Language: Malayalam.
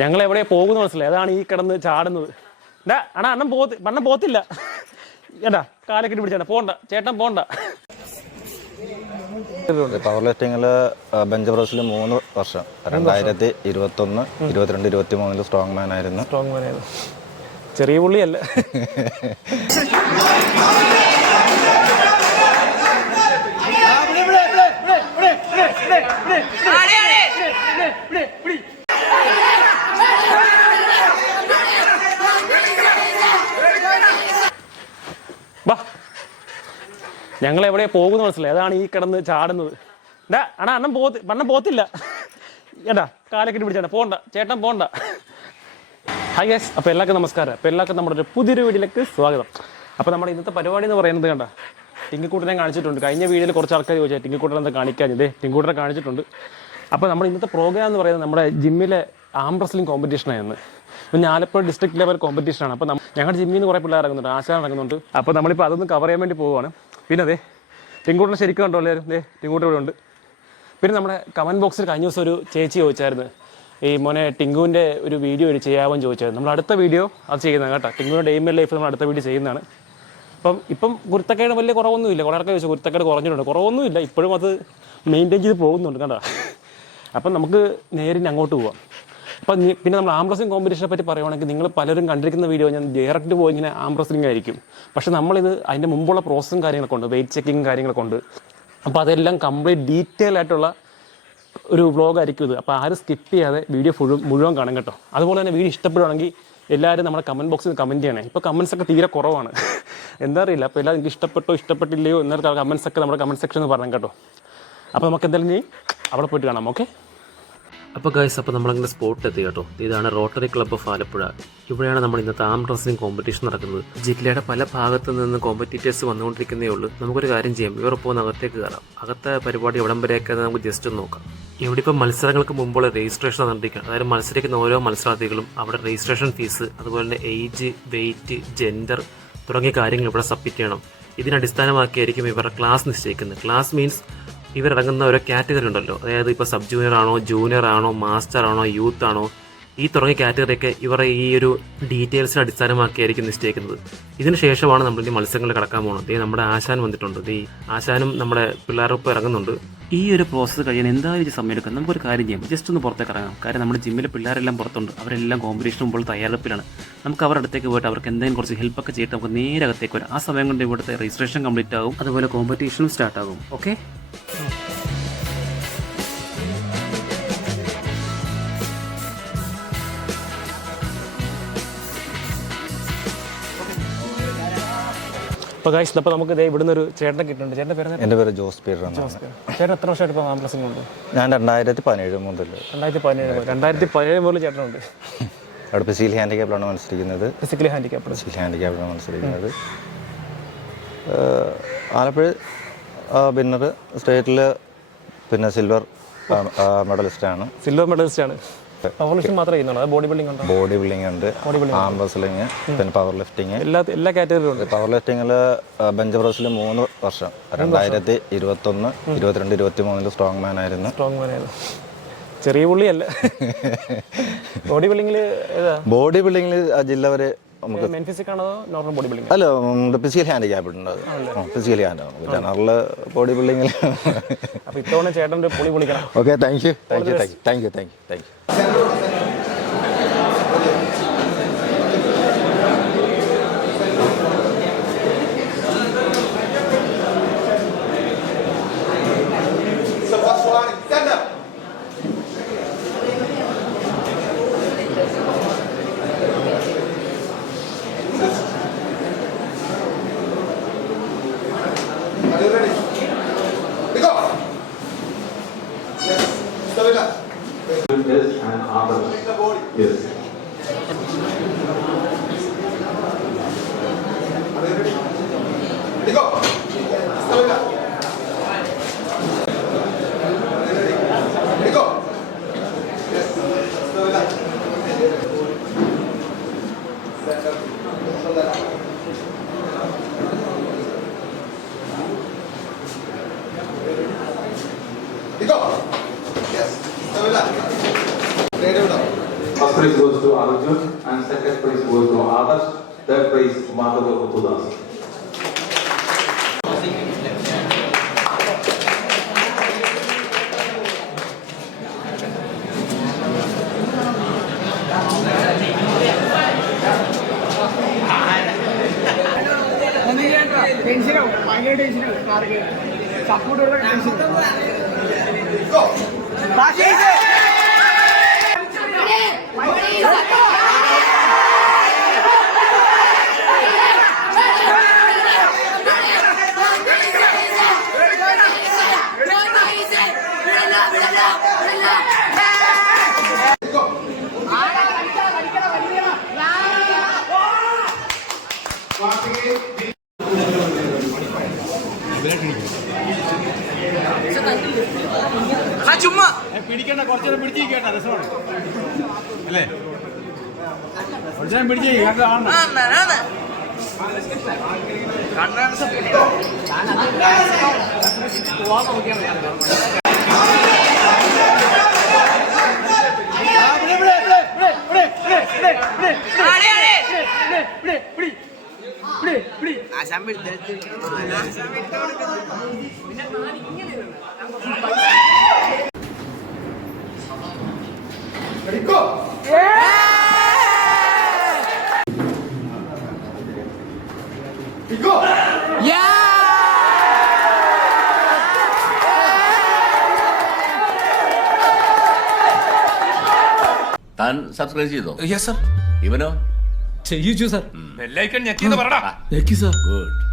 ഞങ്ങൾ എവിടെ പോകുന്ന മനസ്സിലായി. അതാണ് ഈ കിടന്ന് ചാടുന്നത്. അണ്ണൻ പോത്തില്ല. ഏട്ടാ കാലൊക്കെ പിടിച്ചാണ്. പോണ്ട ചേട്ടൻ പോണ്ട. പവർ ലിഫ്റ്റിംഗിൽ ബെഞ്ച് പ്രസ്സിൽ 3 വർഷം 2021, 22, 23 സ്ട്രോങ് മാൻ ആയിരുന്നു. ചെറിയ പുള്ളിയല്ല. ഞങ്ങൾ എവിടെ പോകുന്ന മനസ്സിലായി. അതാണ് ഈ കിടന്ന് ചാടുന്നത്. അണ്ണൻ പോത്തില്ല. ഏട്ടാ കാലൊക്കെ പിടിച്ചാണ്. പോണ്ട ചേട്ടൻ പോണ്ട. ഹായ് ഗൈസ്, അപ്പോൾ എല്ലാവർക്കും നമസ്കാരം. അപ്പോൾ എല്ലാവർക്കും നമ്മുടെ ഒരു പുതിയൊരു വീഡിയോയിലേക്ക് സ്വാഗതം. അപ്പോൾ നമ്മുടെ ഇന്നത്തെ പരിപാടി എന്ന് പറയുന്നത് കണ്ട ടിങ്കിക്കൂട്ടനെ കാണിച്ചിട്ടുണ്ട്. കഴിഞ്ഞ വീഡിയോയിൽ കുറച്ച് ആൾക്കാർ ചോദിച്ചാൽ ടിങ്കിക്കൂട്ടൻ എന്താ കാണിക്കാഞ്ഞത്. ടിങ്കിക്കൂട്ടനെ കാണിച്ചിട്ടുണ്ട്. അപ്പോൾ നമ്മുടെ ഇന്നത്തെ പ്രോഗ്രാം എന്ന് പറയുന്നത് നമ്മുടെ ജിമ്മിലെ ആം റെസ്ലിംഗ് കോമ്പറ്റീഷനായിരുന്നു. പിന്നെ ആലപ്പുഴ ഡിസ്ട്രിക്ട് ലെവൽ കോമ്പറ്റീഷനാണ്. അപ്പോൾ ഞങ്ങളുടെ ജിമ്മിൽ നിന്ന് കുറേ പിള്ളേർ ഇറങ്ങുന്നുണ്ട്, ആശാൻ ഇറങ്ങുന്നുണ്ട്. അപ്പോൾ നമ്മളിപ്പോൾ അതൊന്ന് കവർ ചെയ്യാൻ വേണ്ടി പോവുകയാണ്. പിന്നെ അതെ ടിങ്കൂട്ടനെ ശരിക്കും കണ്ടോ എല്ലാവരും. ടിങ്കൂട്ടൻ ഇവിടെ ഉണ്ട്. പിന്നെ നമ്മുടെ കമൻറ്റ് ബോക്സിൽ കഴിഞ്ഞ ദിവസം ഒരു ചേച്ചി ചോദിച്ചായിരുന്നു, ഈ മോനെ ടിങ്കുവിൻ്റെ ഒരു വീഡിയോ ചെയ്യാമെന്ന് ചോദിച്ചായിരുന്നു. നമ്മൾ അടുത്ത വീഡിയോ അത് ചെയ്യുന്നതാണ് കേട്ടോ. ടിങ്കുവിൻ്റെ ഡെയിം ലൈഫ് നമ്മൾ അടുത്ത വീഡിയോ ചെയ്യുന്നതാണ്. ഇപ്പം കുരുത്തക്കേട് വലിയ കുറവൊന്നുമില്ല. കുറേ ആൾക്കാർ ചോദിച്ചു കുരുത്തക്കേട് കുറഞ്ഞിട്ടുണ്ട്. കുറവൊന്നുമില്ല, ഇപ്പോഴും അത് മെയിൻറ്റെയിൻ ചെയ്ത് പോകുന്നുണ്ട് കേട്ടോ. അപ്പം നമുക്ക് നേരിട്ട് അങ്ങോട്ട് പോവാം. അപ്പം പിന്നെ നമ്മൾ ആം റെസ്ലിംഗ് കോമ്പറ്റീഷനെ പറ്റി പറയുവാണെങ്കിൽ നിങ്ങൾ പലരും കണ്ടിരിക്കുന്ന വീഡിയോ ഞാൻ ഡയറക്റ്റ് പോയി ഇങ്ങനെ ആം റെസ്ലിംഗ് ആയിരിക്കും. പക്ഷെ നമ്മളിത് അതിൻ്റെ മുമ്പുള്ള പ്രോസസ്സും കാര്യങ്ങളൊക്കെ ഉണ്ട്, വെയിറ്റ് ചെക്കിങ് കാര്യങ്ങളൊക്കെ ഉണ്ട്. അപ്പോൾ അതെല്ലാം കംപ്ലീറ്റ് ഡീറ്റെയിൽ ആയിട്ടുള്ള ഒരു വ്ളോഗായിരിക്കും ഇത്. അപ്പോൾ ആരും സ്കിപ്പ് ചെയ്യാതെ വീഡിയോ മുഴുവൻ കാണും കേട്ടോ. അതുപോലെ തന്നെ വീഡിയോ ഇഷ്ടപ്പെടുവാണെങ്കിൽ എല്ലാവരും നമ്മുടെ കമൻറ്റ് ബോക്സിൽ കമൻറ്റ് ചെയ്യണേ. ഇപ്പോൾ കമൻറ്റ്സൊക്കെ തീരെ കുറവാണ്, എന്താ അറിയില്ല. അപ്പോൾ എല്ലാവരും എനിക്ക് ഇഷ്ടപ്പെട്ടോ ഇഷ്ടപ്പെട്ടില്ലയോ എന്നൊക്കെ കമൻറ്റ്സൊക്കെ നമ്മുടെ കമൻറ്റ് സെക്ഷനിൽ പറഞ്ഞു കേട്ടോ. അപ്പോൾ നമുക്ക് എന്തായാലും അവിടെ പോയിട്ട് കാണാം. ഓക്കെ. അപ്പോൾ ഗൈസ്, അപ്പോൾ നമ്മളങ്ങനെ സ്പോട്ട് എത്തി കേട്ടോ. ഇതാണ് റോട്ടറി ക്ലബ്ബ് ഓഫ് ആലപ്പുഴ. ഇവിടെയാണ് നമ്മൾ ഇന്നത്തെ ആം റെസ്ലിംഗ് കോമ്പറ്റീഷൻ നടക്കുന്നത്. ജില്ലയുടെ പല ഭാഗത്തു നിന്ന് കോമ്പറ്റീറ്റേഴ്സ് വന്നുകൊണ്ടിരിക്കുന്നേ ഉള്ളൂ. നമുക്കൊരു കാര്യം ചെയ്യാം, ഇവരൊപ്പം ഒന്ന് അകത്തേക്ക് കയറാം. അകത്തെ പരിപാടി എവിടം വരെയൊക്കെ നമുക്ക് ജസ്റ്റ് ഒന്ന് നോക്കാം. ഇവിടെ ഇപ്പോൾ മത്സരങ്ങൾക്ക് മുമ്പുള്ള രജിസ്ട്രേഷൻ നടന്നിരിക്കുകയാണ്. അതായത് മത്സരിക്കുന്ന ഓരോ മത്സരാർത്ഥികളും അവിടെ രജിസ്ട്രേഷൻ ഫീസ്, അതുപോലെ തന്നെ ഏജ്, വെയിറ്റ്, ജെൻഡർ തുടങ്ങിയ കാര്യങ്ങൾ ഇവിടെ സബ്മിറ്റ് ചെയ്യണം. ഇതിനടിസ്ഥാനമാക്കിയായിരിക്കും ഇവരുടെ ക്ലാസ് നിശ്ചയിക്കുന്നത്. ക്ലാസ് മീൻസ് ഇവരടങ്ങുന്ന ഓരോ കാറ്റഗറി ഉണ്ടല്ലോ. അതായത് ഇപ്പോൾ സബ് ജൂനിയർ ആണോ, ജൂനിയർ ആണോ, മാസ്റ്റർ ആണോ, യൂത്ത് ആണോ, ഈ തുടങ്ങിയ കാറ്റഗറിയൊക്കെ ഇവരുടെ ഈ ഒരു ഡീറ്റെയിൽസിന് അടിസ്ഥാനമാക്കിയായിരിക്കും നിശ്ചയിക്കുന്നത്. ഇതിന് ശേഷമാണ് നമ്മൾ ഈ മത്സരങ്ങളിൽ കടക്കാൻ പോകുന്നത്. നമ്മുടെ ആശാൻ വന്നിട്ടുണ്ട്. ഈ ആശാനും നമ്മുടെ പിള്ളേരൊപ്പം ഇറങ്ങുന്നുണ്ട്. ഈ ഒരു പ്രോസസ്സ് കഴിയാൻ എന്തായാലും സമയം എടുക്കാം. നമുക്കൊരു കാര്യം ചെയ്യാം, ജസ്റ്റ് ഒന്ന് പുറത്തേക്ക് ഇറങ്ങാം. കാര്യം നമ്മുടെ ജിമ്മിലെ പിള്ളേരെല്ലാം പുറത്തുണ്ട്. അവരെല്ലാം കോമ്പറ്റീഷൻ മുമ്പോൾ തയ്യാറെടുപ്പിലാണ്. നമുക്ക് അവരുടെ അടുത്തേക്ക് പോയിട്ട് അവർക്ക് എന്തെങ്കിലും കുറച്ച് ഹെൽപ്പൊക്കെ ചെയ്തിട്ട് നമുക്ക് നേരെ അകത്തേക്ക് വരാം. ആ സമയം കൊണ്ട് ഇവിടുത്തെ രജിസ്ട്രേഷൻ കംപ്ലീറ്റ് ആകും, അതുപോലെ കോമ്പറ്റീഷനും സ്റ്റാർട്ട് ആകും. ഓക്കെ. അപ്പോൾ ഗൈസ്, അപ്പോൾ നമുക്ക് ഇവിടുന്ന് ഒരു ചേട്ടനെ കിട്ടുന്നുണ്ട്. ചേട്ടൻ്റെ പേര്? എൻ്റെ പേര് ജോസ് പീറ്റർ. ചേട്ടൻ എത്ര വർഷമായിട്ട് ഇപ്പോൾ ആം റെസ്ലിംഗ് ഉണ്ട്? ഞാൻ 2017 മുതൽ 2017 മുതൽ ചേട്ടനുണ്ട്. അവിടെ ഫിസിക്കലി ഹാൻഡിക്യാപ്പിലാണ് മത്സരിക്കുന്നത്. ഫിസിക്കലി ഹാൻഡിക്യാപ്പിലാണ് മത്സരിക്കുന്നത്. ആലപ്പുഴ വിന്നർ, സ്റ്റേറ്റിൽ പിന്നെ സിൽവർ മെഡലിസ്റ്റാണ്. പവർ ലിഫ്റ്റിംഗ് മാത്രമേ ചെയ്യുന്നുള്ളൂ? ബോഡി ബിൽഡിംഗ് ഉണ്ട്, ആം റെസ്ലിംഗ്, പിന്നെ പവർ ലിഫ്റ്റിംഗ്, എല്ലാ കാറ്റഗറിയും ഉണ്ട്. പവർ ലിഫ്റ്റിംഗിൽ ബെഞ്ച് പ്രസ്സിൽ 3 വർഷം 2021, 22, 23 സ്ട്രോങ് മാൻ ആയിരുന്നു. ചെറിയ പുള്ളിയല്ല. ബോഡി ബിൽഡിംഗിൽ ജില്ല വരെ നമുക്ക് അല്ല, ഫിസിക്കൽ ഹാൻഡിക്യാപ്ഡ് ഉണ്ട്. ഫിസിക്കലി ഹാൻഡ് ജനറൽ ബോഡി ബിൽഡിംഗിൽ. അപ്പോൾ ഇത്തവണ ചേട്ടൻ്റെ പൊളി പൊളിക്കണം. Okay, thank you. First prize goes to Arjun and second prize goes to Adarsh. Third prize Madhava Kutudas. ചുമ്മാ പിടിക്കണ്ട കുറച്ചേരം പിടിച്ചിരിക്കട്ടെ രസമാണ് അല്ലേ കുറച്ചേരം പിടിച്ചേക്ക് താൻ സബ്സ്ക്രൈബ് ചെയ്തോ? Yes sir. ഇവനോ? ചെയ്യിച്ചു സർ. ബെല്ലൈക്കൺ ഞെക്കിന്ന് പറടാ. ഞെക്കി സർ. ഗുഡ്.